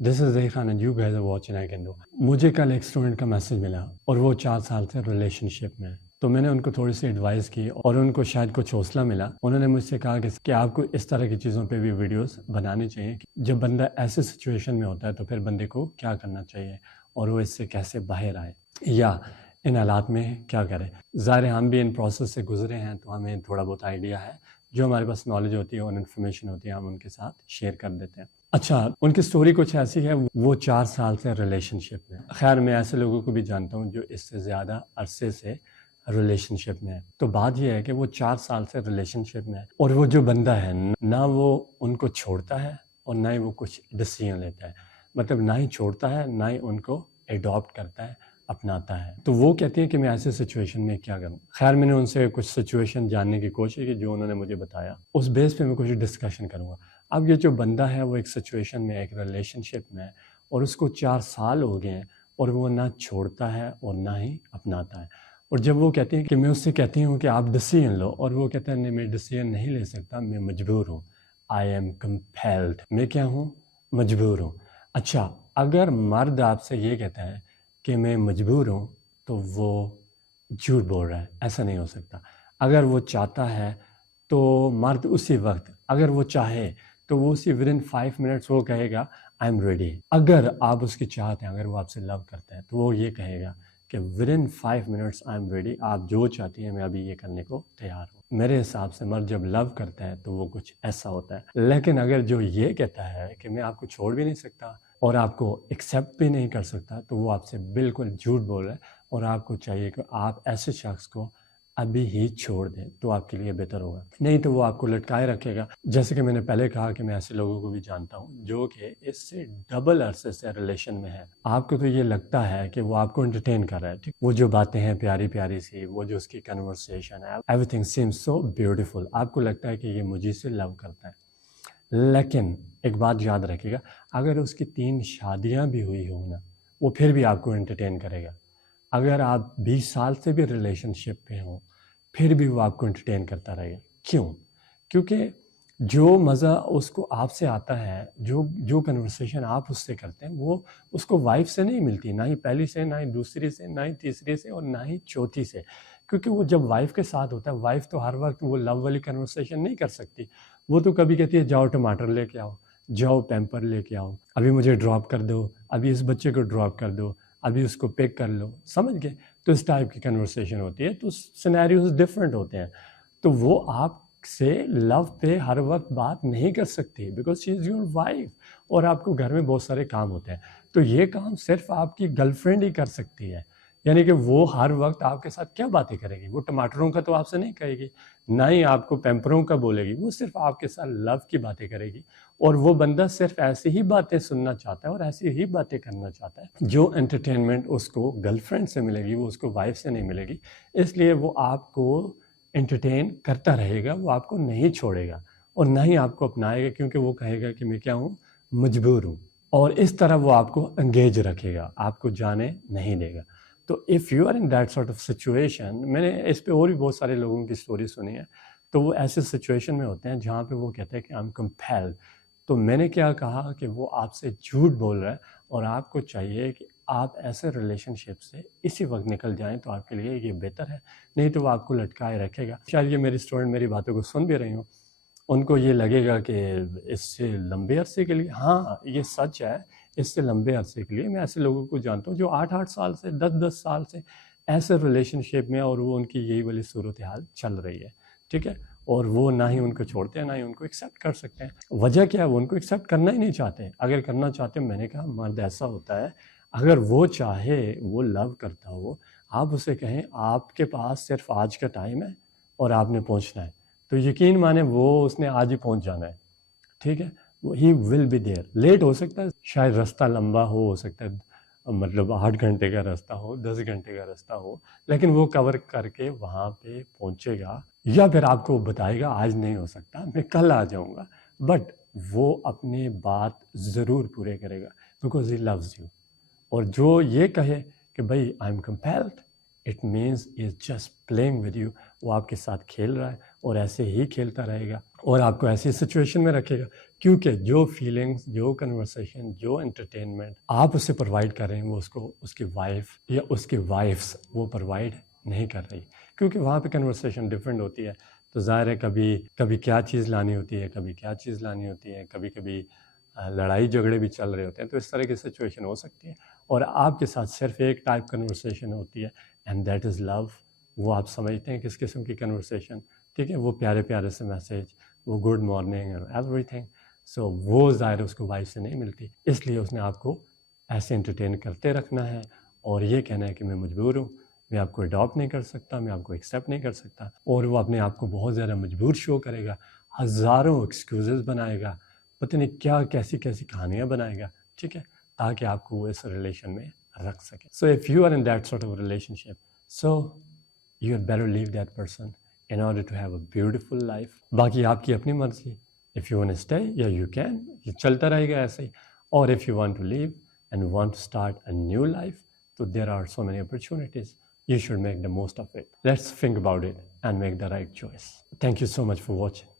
This is Zahi Khan and you guys are watching I can do. मुझे कल एक student का मैसेज मिला और वो 4 साल से रिलेशनशिप में है। तो मैंने उनको थोड़ी सी एडवाइस की और उनको शायद कुछ हौसला मिला। उन्होंने मुझसे कहा कि आपको इस तरह की चीज़ों पे भी वीडियोस बनानी चाहिए कि जब बंदा ऐसे सिचुएशन में होता है तो फिर बंदे को क्या करना चाहिए और वो इससे कैसे बाहर आए या इन हालात में क्या करें। ज़ाहिर है हम भी इन प्रोसेस से गुजरे हैं तो हमें थोड़ा बहुत आइडिया है। जो हमारे पास नॉलेज होती है और इन्फॉर्मेशन होती है हम उनके साथ शेयर कर देते हैं। अच्छा, उनकी स्टोरी कुछ ऐसी है, वो 4 साल से रिलेशनशिप में। खैर मैं ऐसे लोगों को भी जानता हूँ जो इससे ज़्यादा अरसे से रिलेशनशिप में है। तो बात यह है कि वो 4 साल से रिलेशनशिप में है और वो जो बंदा है ना वो उनको छोड़ता है और ना ही वो कुछ डिसीजन लेता है। मतलब ना ही छोड़ता है ना ही उनको एडॉप्ट करता है, अपनाता है। तो वो कहती है कि मैं ऐसे सिचुएशन में क्या करूं। खैर मैंने उनसे कुछ सिचुएशन जानने की कोशिश की जो उन्होंने मुझे बताया, उस बेस पे मैं कुछ डिस्कशन करूंगा। अब ये जो बंदा है वो एक सिचुएशन में, एक रिलेशनशिप में है और उसको 4 साल हो गए हैं और वो ना छोड़ता है और ना ही अपनाता है। और जब वो कहती है कि मैं उससे कहती हूँ कि आप डिसीजन लो और वो कहता है नहीं मैं डिसीजन नहीं ले सकता, मैं मजबूर हूँ। I am compelled. मैं क्या हूँ? मजबूर हूँ। अच्छा, अगर मर्द आपसे ये कहता है कि मैं मजबूर हूँ तो वो झूठ बोल रहा है, ऐसा नहीं हो सकता। अगर वो चाहता है तो मर्द उसी वक्त, अगर वो चाहे तो वो उसी विद इन 5 मिनट्स वो कहेगा आई एम रेडी। अगर आप उसकी चाहते हैं, अगर वो आपसे लव करता है तो वो ये कहेगा कि with in 5 minutes I am ready, आप जो चाहती हैं मैं अभी ये करने को तैयार हूँ। मेरे हिसाब से मर्द जब लव करता है तो वो कुछ ऐसा होता है। लेकिन अगर जो ये कहता है कि मैं आपको छोड़ भी नहीं सकता और आपको एक्सेप्ट भी नहीं कर सकता तो वो आपसे बिल्कुल झूठ बोल रहा है और आपको चाहिए कि आप ऐसे शख्स को अभी ही छोड़ दें तो आपके लिए बेहतर होगा। नहीं तो वो आपको लटकाए रखेगा। जैसे कि मैंने पहले कहा कि मैं ऐसे लोगों को भी जानता हूँ जो कि इससे डबल अरसे से रिलेशन में है। आपको तो ये लगता है कि वो आपको एंटरटेन कर रहा है, ठीक, वो जो बातें हैं प्यारी प्यारी सी, वो जो उसकी कन्वर्सेशन है, एवरीथिंग सीम्स सो ब्यूटीफुल। आपको लगता है कि ये मुझे से लव करता है। लेकिन एक बात याद रखिएगा, अगर उसकी 3 शादियां भी हुई हो ना, वो फिर भी आपको एंटरटेन करेगा। अगर आप 20 साल से भी रिलेशनशिप पे हो फिर भी वो आपको एंटरटेन करता रहेगा। क्यों? क्योंकि जो मज़ा उसको आपसे आता है, जो जो कन्वर्सेशन आप उससे करते हैं, वो उसको वाइफ से नहीं मिलती, ना ही पहली से, ना ही दूसरी से, ना ही तीसरी से और ना ही चौथी से। क्योंकि वो जब वाइफ के साथ होता है, वाइफ तो हर वक्त वो लव वाली कन्वर्सेशन नहीं कर सकती। वो तो कभी कहती है जाओ टमाटर लेके आओ, जाओ पैम्पर लेके आओ, अभी मुझे ड्रॉप कर दो, अभी इस बच्चे को ड्रॉप कर दो, अभी उसको पिक कर लो, समझ गए? तो इस टाइप की कन्वर्सेशन होती है, तो सिनेरियोज डिफरेंट होते हैं। तो वो आपसे लव पे हर वक्त बात नहीं कर सकती because she is your wife और आपको घर में बहुत सारे काम होते हैं। तो ये काम सिर्फ आपकी गर्लफ्रेंड ही कर सकती है। यानी कि वो हर वक्त आपके साथ क्या बातें करेगी? वो टमाटरों का तो आपसे नहीं कहेगी, ना ही आपको पैम्परों का बोलेगी, वो सिर्फ आपके साथ लव की बातें करेगी। और वो बंदा सिर्फ ऐसी ही बातें सुनना चाहता है और ऐसी ही बातें करना चाहता है। जो एंटरटेनमेंट उसको गर्लफ्रेंड से मिलेगी वो उसको वाइफ से नहीं मिलेगी। इसलिए वो आपको एंटरटेन करता रहेगा, वो आपको नहीं छोड़ेगा और ना ही आपको अपनाएगा, क्योंकि वो कहेगा कि मैं क्या हूँ? मजबूर हूँ। और इस तरह वो आपको एंगेज रखेगा, आपको जाने नहीं देगा। तो if you are in that sort of situation, मैंने इस पे और भी बहुत सारे लोगों की स्टोरी सुनी है, तो वो ऐसे सिचुएशन में होते हैं जहाँ पे वो कहते हैं कि आई एम कंपेल्ड। तो मैंने क्या कहा कि वो आपसे झूठ बोल रहा है और आपको चाहिए कि आप ऐसे रिलेशनशिप से इसी वक्त निकल जाएं तो आपके लिए ये बेहतर है। नहीं तो वो आपको लटकाए रखेगा। शायद ये मेरी स्टूडेंट मेरी बातों को सुन भी रही हूँ, उनको ये लगेगा कि इससे लंबे अरसे के लिए, हाँ ये सच है, इससे लंबे अरसे के लिए मैं ऐसे लोगों को जानता हूँ जो 8-8 साल से 10-10 साल से ऐसे रिलेशनशिप में और वो उनकी यही वाली सूरत हाल चल रही है, ठीक है। और वो ना ही उनको छोड़ते हैं ना ही उनको एक्सेप्ट कर सकते हैं। वजह क्या है? वो उनको एक्सेप्ट करना ही नहीं चाहते। अगर करना चाहते, मैंने कहा मर्द ऐसा होता है, अगर वो चाहे, वो लव करता हो, आप उसे कहें आपके पास सिर्फ आज का टाइम है और आपने पहुंचना है, तो यकीन माने वो उसने आज ही पहुंच जाना है, ठीक है। वो ही विल बी देयर। लेट हो सकता है, शायद रास्ता लंबा हो सकता है, मतलब 8 घंटे का रास्ता हो, 10 घंटे का रास्ता हो, लेकिन वो कवर करके वहाँ पे पहुँचेगा। या फिर आपको बताएगा आज नहीं हो सकता, मैं कल आ जाऊँगा, बट वो अपनी बात ज़रूर पूरे करेगा बिकॉज ही लव्स यू। और जो ये कहे कि भाई I am compelled, it means is just playing with you. وہ آپ کے ساتھ کھیل رہا ہے اور ایسے ہی کھیلتا رہے گا اور آپ کو ایسی سچویشن میں رکھے گا, کیونکہ جو فیلنگس, جو کنورسیشن, جو انٹرٹینمنٹ آپ اسے پرووائڈ کر رہے ہیں وہ اس کو اس کی وائف یا اس کی وائفس وہ پرووائڈ نہیں کر رہی, کیونکہ وہاں پہ کنورسیشن ڈفرینٹ ہوتی ہے. تو ظاہر ہے کبھی کیا چیز لانی ہوتی ہے, کبھی کیا چیز لانی ہوتی ہے, کبھی لڑائی جھگڑے بھی چل رہے ہوتے ہیں, تو اس طرح کی سچویشن ہو سکتی ہے. اور آپ کے ساتھ صرف ایک ٹائپ کنورسیشن ہوتی ہے اینڈ دیٹ از لو. وہ آپ سمجھتے ہیں کس قسم کی کنورسیشن, ٹھیک ہے, وہ پیارے پیارے سے میسیج, وہ گڈ مارننگ ایوری تھنگ. سو وہ ظاہر اس کو وائف سے نہیں ملتی, اس لیے اس نے آپ کو ایسے انٹرٹین کرتے رکھنا ہے اور یہ کہنا ہے کہ میں مجبور ہوں, میں آپ کو اڈاپٹ نہیں کر سکتا, میں آپ کو ایکسیپٹ نہیں کر سکتا. اور وہ اپنے آپ کو بہت زیادہ مجبور شو کرے گا, ہزاروں ایکسکیوزز بنائے گا, پتہ نہیں کیا کیسی کہانیاں بنائے گا, ٹھیک ہے, تاکہ آپ کو وہ اس ریلیشن میں رکھ سکے. So if you are in that sort of relationship, so you are better leave that person in order to have a beautiful life. باقی آپ کی اپنی مرضی, if you want to stay, yeah you can, یہ چلتا رہے گا ایسے ہی. اور if you want to leave and want to start a new life, so there are so many opportunities. You should make the most of it. Let's think about it and make the right choice. Thank you so much for watching.